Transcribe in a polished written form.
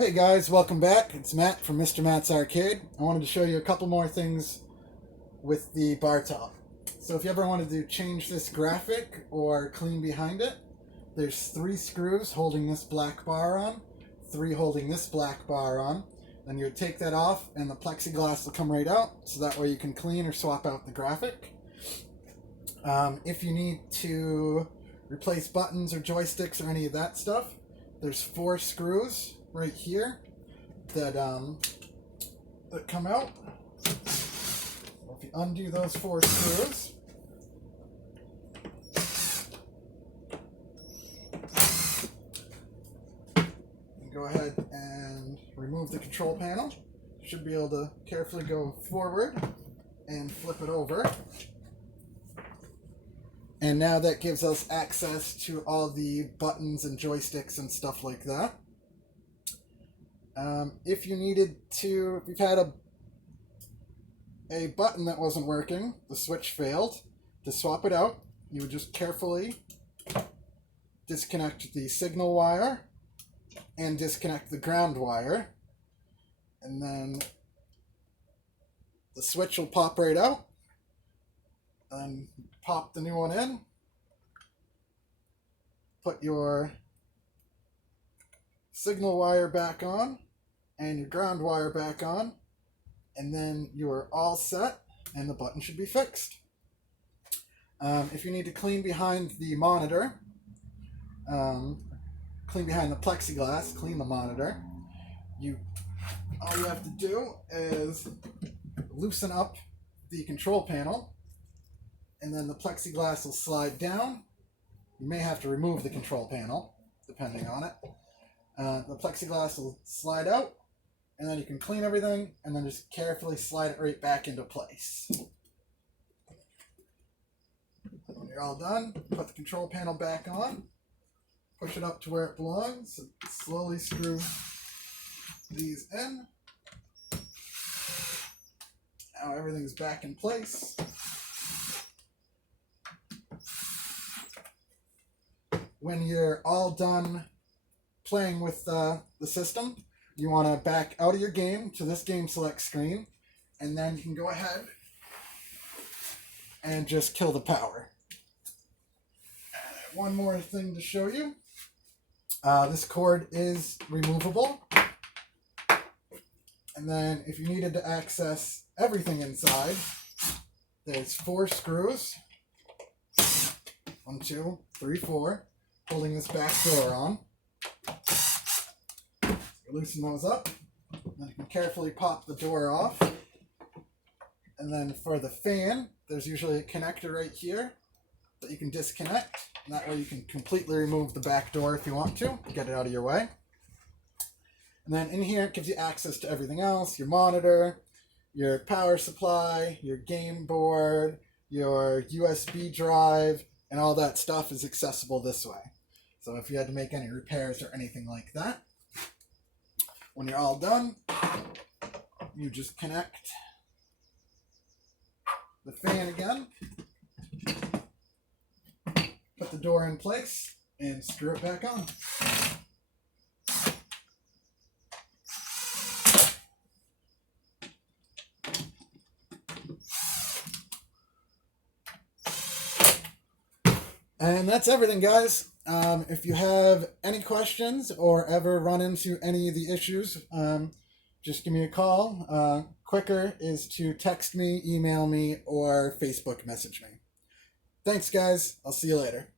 Hey guys, welcome back. It's Matt from Mr. Matt's Arcade. I wanted to show you a couple more things with the bar top. So if you ever wanted to change this graphic or clean behind it, there's 3 screws holding this black bar on, 3 holding this black bar on. Then you would take that off and the plexiglass will come right out, so that way you can clean or swap out the graphic. If you need to replace buttons or joysticks or any of that stuff, there's 4 screws right here that come out. If you undo those 4 screws, you go ahead and remove the control panel. You should be able to carefully go forward and flip it over. And now that gives us access to all the buttons and joysticks and stuff like that. If you've had a button that wasn't working, the switch failed, to swap it out, you would just carefully disconnect the signal wire and disconnect the ground wire. And then the switch will pop right out. And pop the new one in. Put your signal wire back on and your ground wire back on, and then you're all set and the button should be fixed. If you need to clean behind the monitor, clean behind the plexiglass, clean the monitor, all you have to do is loosen up the control panel, and then the plexiglass will slide down. You may have to remove the control panel, depending on it. The plexiglass will slide out, and then you can clean everything, and then just carefully slide it right back into place. When you're all done, put the control panel back on, push it up to where it belongs, and slowly screw these in. Now everything's back in place. When you're all done playing with the system, you want to back out of your game to this game select screen, and then you can go ahead and just kill the power. One more thing to show you. This cord is removable, and then if you needed to access everything inside, there's 4 screws. 1, 2, 3, 4. Holding this back door on. So you loosen those up, then you can carefully pop the door off. And then for the fan, there's usually a connector right here that you can disconnect, and that way you can completely remove the back door if you want to, get it out of your way. And then in here it gives you access to everything else: your monitor, your power supply, your game board, your USB drive, and all that stuff is accessible this way. So if you had to make any repairs or anything like that, when you're all done, you just connect the fan again, put the door in place, and screw it back on. And that's everything, guys. If you have any questions or ever run into any of the issues, just give me a call. Quicker is to text me, email me, or Facebook message me. Thanks, guys. I'll see you later.